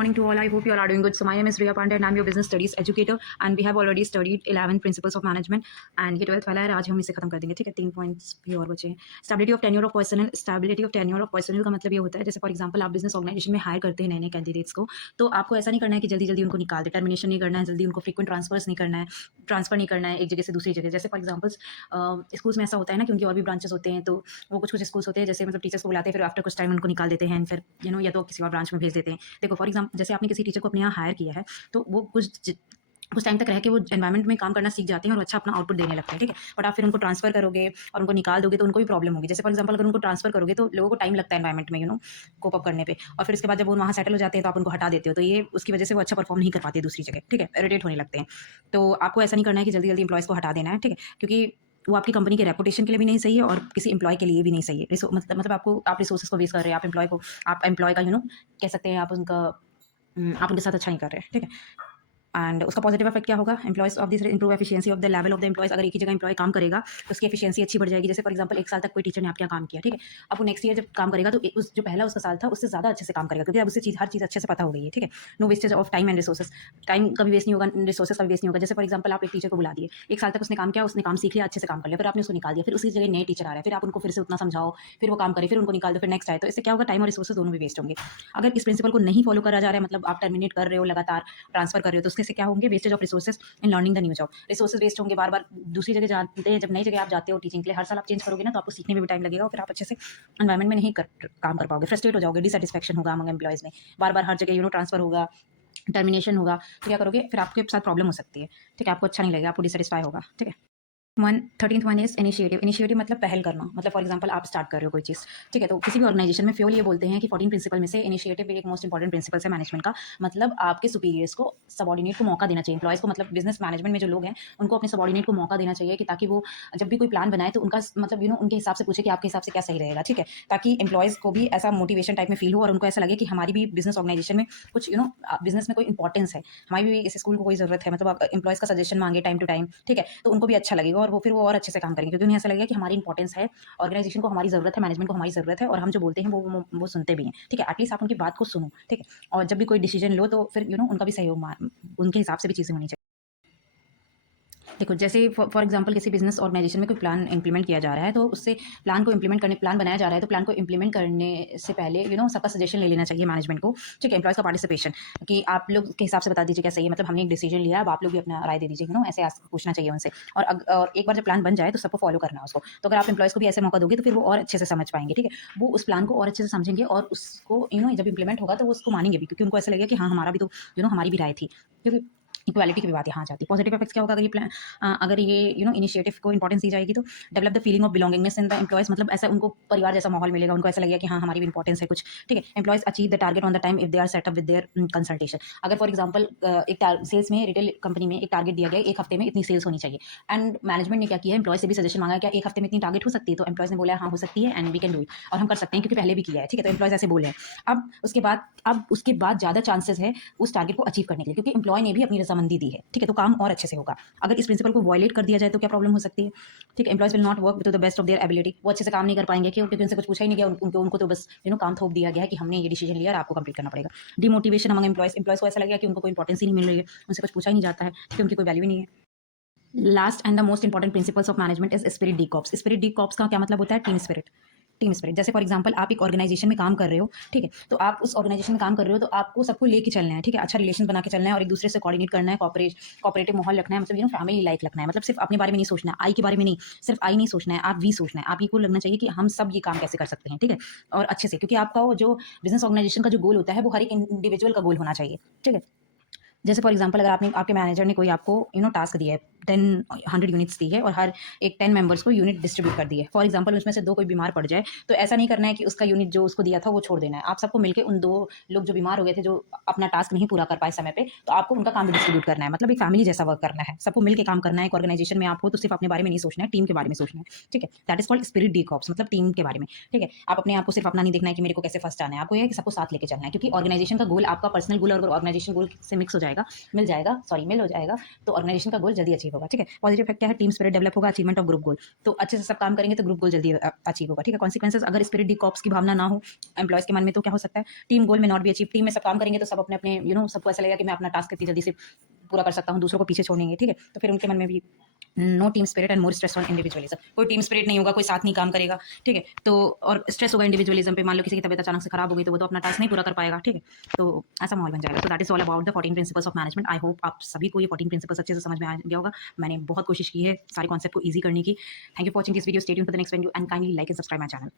morning to all. I hope you all are doing good. So my name is Riya Pandey and I'm your business studies educator and we have already studied 11 principles of management and ये 12th वाला है, आज हम इसे खत्म कर देंगे. ठीक है, 3 पॉइंट्स भी और बचे हैं. Stability of tenure of personal. Stability of tenure of personal का मतलब ये होता है, जैसे फॉर एग्जांपल आप बिजनेस ऑर्गेनाइजेशन में हायर करते हैं नए नए कैंडिडेट्स को, तो आपको ऐसा नहीं करना है कि जल्दी जल्दी उनको निकाल दे. टर्मिनेशन नहीं करना है, जल्दी उनको फ्रीक्वेंट ट्रांसफर नहीं करना है एक जगह से दूसरी जगह. जैसे फॉर एग्जाम्पल्स स्कूल्स में ऐसा होता है ना कि उनकी और भी ब्रांचेस होते हैं, तो वो कुछ कुछ स्कूल्स होते हैं जैसे मतलब टीचर्स को बुलाते हैं, फिर आफ्टर कुछ टाइम उनको निकाल देते हैं, फिर या तो किसी और ब्रांच में भेज देते हैं. देखो फॉर एग्जाम्पल जैसे आपने किसी टीचर को अपने यहाँ हायर किया है, तो वो कुछ टाइम तक रह के वो एनवायरनमेंट में काम करना सीख जाते हैं और अच्छा अपना आउटपुट देने लगते हैं. ठीक है, बट आप फिर उनको ट्रांसफर करोगे और उनको निकाल दोगे तो उनको भी प्रॉब्लम होगी. जैसे फॉर एग्जांपल अगर उनको ट्रांसफर करोगे तो लोगों को टाइम लगता है एनवायरनमेंट में कोप अप करने पे, और फिर उसके बाद जब वो वहाँ सेटल हो जाते हैं तो आप उनको हटा देते हो, तो ये उसकी वजह से वो अच्छा परफॉर्म नहीं कर पाते दूसरी जगह. ठीक है, इरिटेट होने लगते हैं. तो आपको ऐसा नहीं करना है कि जल्दी जल्दी इंप्लॉयज़ को हटा देना है. ठीक है, क्योंकि वो आपकी कंपनी के रेपुटेशन के लिए भी नहीं सही है और किसी एम्प्लॉय के लिए भी नहीं सही है. मतलब आप रिसोर्सेज को वेस्ट कर रहे हैं. आप एम्प्लॉय का कह सकते हैं, आप उनके साथ अच्छा नहीं कर रहे हैं. ठीक है, एंड उसका पॉजिटिव इफेक्ट क्या होगा? Employees of this improve efficiency of the level of the employees. अगर एक ही जगह एम्प्लॉय काम करेगा तो उसकी एफिशिएंसी अच्छी बढ़ जाएगी. जैसे फॉर एग्जांपल 1 साल तक कोई टीचर ने आपके यहाँ काम किया, ठीक है, अब वो नेक्स्ट ईयर जब काम करेगा तो उस जो पहला उसका साल था उससे ज़्यादा अच्छे से काम करेगा, क्योंकि अब उसे हर चीज़ अच्छे से पता हो गई है. ठीक है, no wastage of time and resources. Time कभी वेस्ट नहीं होगा, रिसोर्सेज का भी वेस्ट नहीं होगा. जैसे फॉर एग्जाम्पल आप एक टीचर को बुला दिए, 1 साल तक उसने काम किया, उसने काम सीख लिया, अच्छे से काम कर लिया, फिर आपने उसको निकाल दिया, फिर उसी जगह नए टीचर आ रहे हैं, फिर आप उनको फिर से उतना समझाओ, फिर वो काम करे, फिर उनको निकाल दो, फिर नेक्स्ट आए, तो इससे क्या होगा? टाइम और रिसोर्सेज दोनों भी वेस्ट होंगे. अगर इस प्रिंसिपल को नहीं फॉलो करा जा रहा है, मतलब आप टर्मिनेट कर रहे हो, लगातार ट्रांसफर कर रहे हो, तो उससे क्या होंगे? Wastage of resources in learning the new job. Resources waste होंगे, बार बार दूसरी जगह जाते हैं. जब नई जगह आप जाते हो टीचिंग के लिए, हर साल आप चेंज करोगे ना, तो आपको सीखने में भी टाइम लगेगा और फिर आप अच्छे से एनवायरमेंट में नहीं काम कर पाओगे. फ्रस्ट्रेट हो जाओगे, डिसैटिस्फैक्शन होगा अमंग एम्प्लॉयज में, बार बार हर जगह ट्रांसफर होगा, टर्मिनेशन होगा, तो क्या करोगे? फिर आपके साथ प्रॉब्लम हो सकती है. ठीक है, आपको अच्छा नहीं लगेगा, आपको डिसैटिस्फाई होगा. ठीक है, 13th one is initiative. Initiative मतलब पहल करना. मतलब फॉर एग्जांपल आप स्टार्ट कर रहे हो कोई चीज़, ठीक है, तो किसी भी ऑर्गेनाइजेशन में फ्योल ये बोलते हैं कि 14 प्रिंसिपल में से इनिशिएटिव भी एक मोस्ट इंपॉर्टेंट प्रिंसिपल है मैनेजमेंट का. मतलब आपके सुपीरियर्स को, सबॉर्डिनेट को मौका देना चाहिए. एम्प्लॉयज़ को, मतलब बिजनेस मैनेजमेंट में जो लोग हैं उनको अपने सबॉर्डिनेट को मौका देना चाहिए, कि ताकि वो जब भी कोई प्लान बनाए तो उनका मतलब उनके हिसाब से पूछे कि आपके हिसाब से क्या सही रहेगा. ठीक है, ताकि एम्प्लॉयज़ को भी ऐसा मोटिवेशन टाइप में फील हो और उनको ऐसा लगे कि हमारी भी बिजनेस ऑर्गेनाइजेशन में कुछ बिजनेस में कोई इंपॉर्टेंस है, हमारी भी इस स्कूल को कोई ज़रूरत है. मतलब एम्प्लॉयज़ का सजेशन मांगे टाइम टू टाइम, ठीक है, तो उनको भी अच्छा लगेगा और फिर वो और अच्छे से काम करेंगे, क्योंकि उन्हें ऐसा लगेगा कि हमारी इंपॉर्टेंस है, ऑर्गेनाइजेशन को हमारी ज़रूरत है, मैनेजमेंट को हमारी ज़रूरत है, और हम जो बोलते हैं वो सुनते भी हैं. ठीक है, एटलीस्ट आप उनकी बात को सुनो. ठीक है, और जब भी कोई डिसीजन लो तो फिर उनका भी सहयोग, उनके हिसाब से भी चीज़ें होनी चाहिए. देखो, जैसे फॉर एग्जांपल किसी बिजनेस ऑर्गेनाइजेशन में कोई प्लान इंप्लीमेंट किया जा रहा है, तो उससे प्लान बनाया जा रहा है, तो प्लान को इंप्लीमेंट करने से पहले सबका सजेशन ले लेना चाहिए मैनेजमेंट को. ठीक है, एम्प्लॉयज़ का पार्टिसिपेशन, कि आप लोग के हिसाब से बता दीजिए क्या सही है. मतलब हमने एक डिसीजन लिया, अब आप लोग भी अपना राय दे दीजिए. ऐसे पूछना चाहिए उनसे. और एक बार जब प्लान बन जाए तो सबको फॉलो करना है उसको. तो अगर आप एम्प्लॉयज़ को भी ऐसे मौका दोगे तो फिर वो और अच्छे से समझ पाएंगे. ठीक है, वो उस प्लान को और अच्छे से समझेंगे और उसको जब इंप्लीमेंट होगा तो वो उसको मानेंगे भी, क्योंकि उनको ऐसा लगेगा कि हाँ, हमारा भी तो हमारी भी राय थी. क्योंकि इक्वालिटी की भी बात यहाँ आ जाती है. पॉजिटिव इफेक्ट्स क्या होगा अगर ये इनिशिएटिव को इंपॉर्टेंस दी जाएगी, तो develop the feeling of belongingness in the employees. मतलब ऐसा उनको परिवार जैसा माहौल मिलेगा, उनको ऐसा लगेगा कि हाँ, हमारी भी इंपॉर्टेंस है कुछ. ठीक है, employees achieve the target on the time if they are setup with their consultation. अगर फॉर एग्जाम्पल एक सेल्स में, रिटेल कंपनी में एक टारगेट दिया गया, 1 हफ्ते में इतनी सेल्स होनी चाहिए, एंड मैनेजमेंट ने क्या किया, एम्प्लॉय से भी सजेशन मांगा, क्या 1 हफ्ते में इतनी टारगेट हो सकती है? तो एम्प्लॉयज ने बोला हाँ, हो सकती है, and we can do it, और हम कर सकते हैं, क्योंकि पहले भी किया है. ठीक है, तो एम्प्लॉयज ऐसे बोले हैं. अब उसके बाद ज़्यादा चांसेस है उस टारगेट को अचीव करने के लिए, क्योंकि एम्प्लॉय ने भी अपनी रजामंदी दी है. ठीक है, तो काम और अच्छे से होगा. अगर इस प्रिंसिपल को वायलेट कर दिया जाए तो क्या प्रॉब्लम हो सकती है? ठीक है, employees will not work to the best of their ability. वो अच्छे से काम नहीं कर पाएंगे, क्यों? क्योंकि उनसे कुछ पूछा ही नहीं गया. उनको तो बस काम थोप दिया गया है कि हमने ये डिसीजन लिया और आपको कंप्लीट करना पड़ेगा. डिमोटिवेशन अमंग एम्प्लॉयज को ऐसा लगेगा कि उनको कोई इंपॉर्टेंस ही नहीं मिल रही है, उनसे कुछ पूछा ही नहीं जाता है, क्योंकि उनकी कोई वैल्यू ही नहीं है. Last and the most important principles of management is spirit D cops. Spirit D cops का क्या मतलब होता है? Team spirit. टीम स्पिरिट, जैसे फॉर एग्जांपल आप एक ऑर्गेनाइजेशन में काम कर रहे हो, ठीक है, तो आप उस ऑर्गेनाइजेशन में काम कर रहे हो तो आपको सबको लेके चलना है. ठीक है, अच्छा रिलेशन बना के चलना है और एक दूसरे से कोऑर्डिनेट करना है, कोऑपरेटिव माहौल रखना है. मतलब फैमिली लाइक रखना है. मतलब सिर्फ अपने बारे में नहीं सोचना है, आई के बारे में नहीं, सिर्फ आई नहीं सोचना है, आप भी सोचना है. आप ये को लगना चाहिए कि हम सब ये काम कैसे कर सकते हैं. ठीक है, और अच्छे से, क्योंकि आपका जो बिजनेस ऑर्गेनाइजेशन का जो गोल होता है वो हर एक इंडिविजुअल का गोल होना चाहिए. ठीक है, जैसे फॉर एग्जांपल अगर आपके मैनेजर ने कोई आपको टास्क दिया है, 100 यूनिट्स दी है और हर एक 10 मेंबर्स को यूनिट डिस्ट्रीब्यूट कर दी है. फॉर एग्जांपल उसमें से 2 कोई बीमार पड़ जाए, तो ऐसा नहीं करना है कि उसका यूनिट जो उसको दिया था वो छोड़ देना है. आप सबको मिलकर उन 2 लोग जो बीमार हो गए थे, जो अपना टास्क नहीं पूरा कर पाए समय पे, तो आपको उनका काम भी डिस्ट्रीब्यूट करना है. मतलब एक फैमिली जैसा वर्क करना है, सबको मिलकर काम करना है. एक ऑर्गेनाइजेशन में आप हो तो सिर्फ अपने बारे में नहीं सोचना है, टीम के बारे में सोचना है. ठीक है, that is called spirit D cops, मतलब टीम के बारे में. ठीक है, आप अपने आप को सिर्फ अपना नहीं देखना है कि मेरे को कैसे फर्स्ट आना है, आपको यह है कि सबको साथ लेके चलना है, क्योंकि ऑर्गेनाइजेशन का गोल आपका पर्सनल गोल और ऑर्गेनाइजेशन गोल से मिक्स हो जाएगा मिल हो जाएगा, तो ऑर्गेनाइजेशन का गोल जल्दी अचीव होगा, ठीक है। पॉजिटिव इफेक्ट क्या है, टीम स्पिरिट डेवलप होगा, अचीवमेंट ऑफ ग्रुप गोल, तो अच्छे से सब काम करेंगे तो ग्रुप गोल जल्दी अचीव होगा, ठीक है। कॉन्सिक्वेंसेस, अगर स्पिरिट डी कॉप्स की भावना ना हो एम्प्लॉयज के मन में, तो क्या हो सकता है, टीम गोल में नॉट बी अचीव। टीम में सब काम करेंगे तो सब अपने अपने सबको ऐसा लगेगा कि मैं अपना टास्क इतनी जल्दी से पूरा कर सकता हूँ, दूसरों को पीछे छोड़ेंगे, ठीक है। तो फिर उनके मन में भी no team spirit and more stress on individualism, कोई टीम स्पिरिट नहीं होगा, कोई साथ नहीं काम करेगा, ठीक है। तो और स्ट्रेस होगा इंडिविजुअलिज्म पे, मान लो किसी की तबीयत अचानक से खराब हो गई तो वो तो अपना टास्क नहीं पूरा कर पाएगा, ठीक है। तो ऐसा माहौल बन जाएगा। तो that is all about the 14 principles of management. I hope आप सभी को ये 14 प्रिंसिपल्स अच्छे से समझ में आ गया होगा। मैंने बहुत कोशिश की है सारे कॉन्सेप्ट को ईजी करने की। Thank you for watching this video, stay tuned for the next video and kindly like and subscribe my channel.